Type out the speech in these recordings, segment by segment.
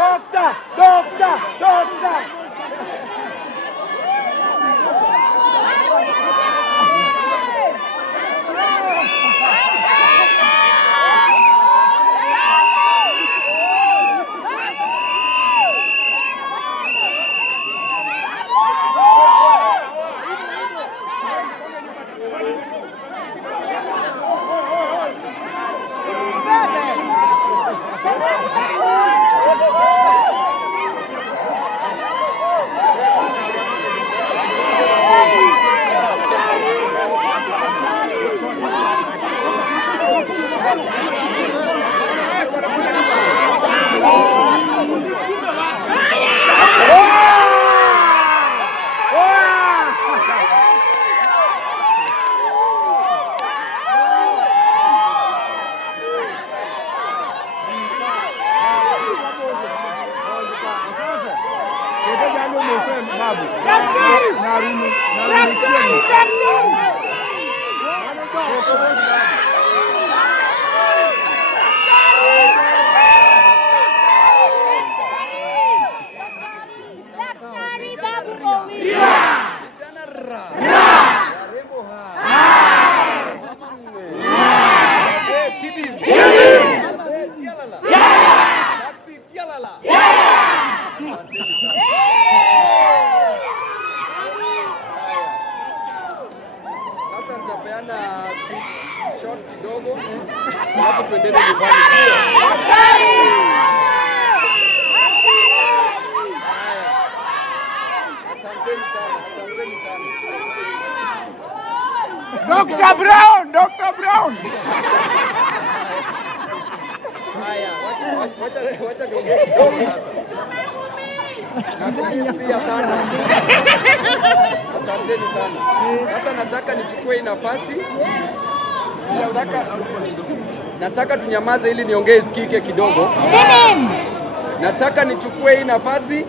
Doctor. Babu Owino. Sasa nitapeana short kidogo hapo tuendelee nyumbani. Asanteni sana. Dr. Brown. Haya, wacha niongee kidogo sasa. Nakusikia sana. Asanteni sana. Sasa nataka nichukue hii nafasi. Nataka tunyamaze ili niongee isikike kidogo. Nataka nichukue hii nafasi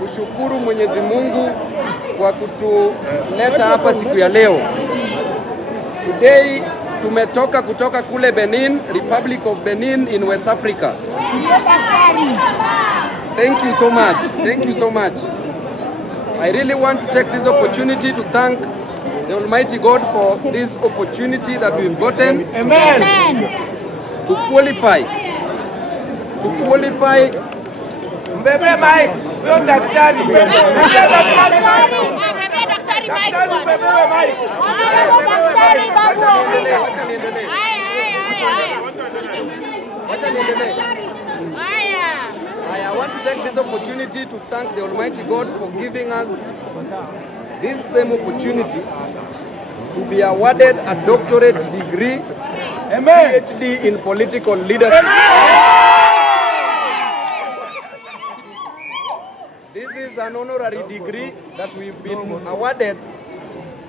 kushukuru Mwenyezi Mungu kwa kutuleta hapa siku ya leo. Today tumetoka kutoka kule Benin, Republic of Benin in West Africa. Thank you so much. I really want to take this opportunity to thank the Almighty God for this opportunity that we've gotten. Amen. To qualify. Mbebe Mike, huyo daktari. I want to take this opportunity to thank the Almighty God for giving us this same opportunity to be awarded a doctorate degree, PhD in political leadership. This is an honorary degree that we've been awarded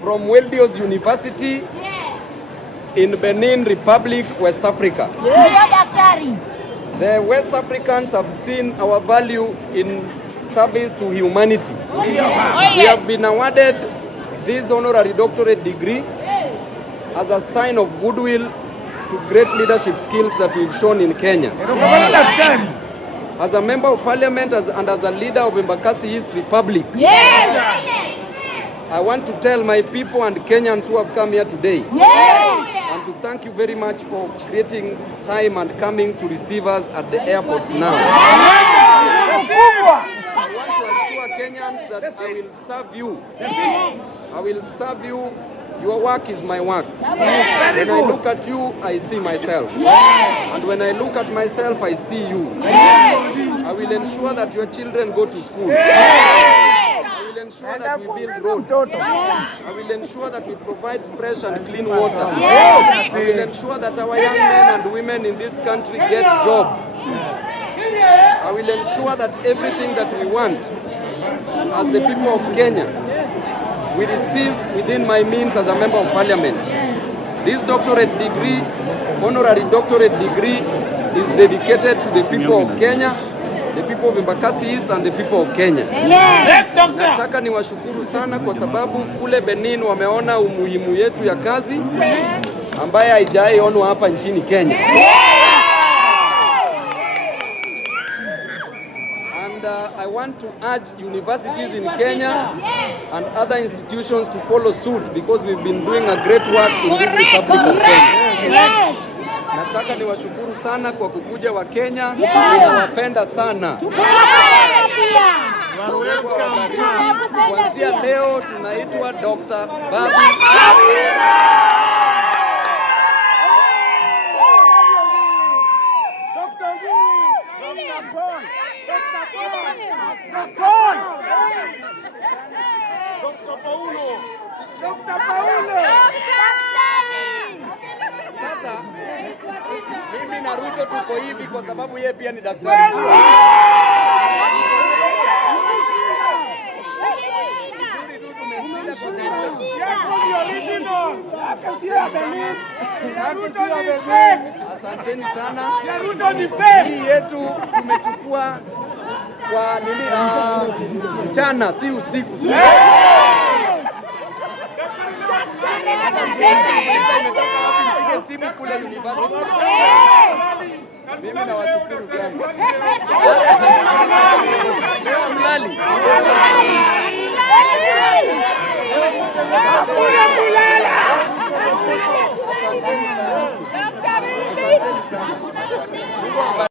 from Weldios University in Benin Republic, West Africa. The West Africans have seen our value in service to humanity. We have been awarded this honorary doctorate degree as a sign of goodwill to great leadership skills that we've shown in Kenya. As a member of parliament and as a leader of Embakasi East Republic, I want to tell my people and Kenyans who have come here today, and to thank you very much for creating time and coming to receive us at the airport now. I want to assure Kenyans that I will serve you. I will serve you. Your work is my work. When I look at you, I see myself. And when I look at myself, I see you. I will ensure that your children go to school. I will ensure that we build roads. I will ensure that we provide fresh and clean water. I will ensure that our young men and women in this country get jobs. I will ensure that everything that we want as the people of Kenya, we receive within my means as a member of parliament. This doctorate degree, honorary doctorate degree, is dedicated to the people of Kenya, the people of Embakasi East and the people of Kenya. Nataka niwashukuru sana kwa sababu kule Benin wameona umuhimu yetu ya kazi ambaye haijawahi onwa hapa nchini Kenya. And I want to urge universities in Kenya and other institutions to follow suit because we've been doing a great work in this Republic of Kenya. Nataka niwashukuru sana kwa kukuja wa Kenya. Tunawapenda sana. Kuanzia leo tunaitwa Dr. Babu Sasa mimi na Ruto tuko hivi kwa sababu yeye pia ni daktari. Asanteni sana. Hii yetu tumechukua kwa nini mchana si usiku. Nipige simu kule university. Mimi nawashukuru sana. Leo mlali. Asanteni sana.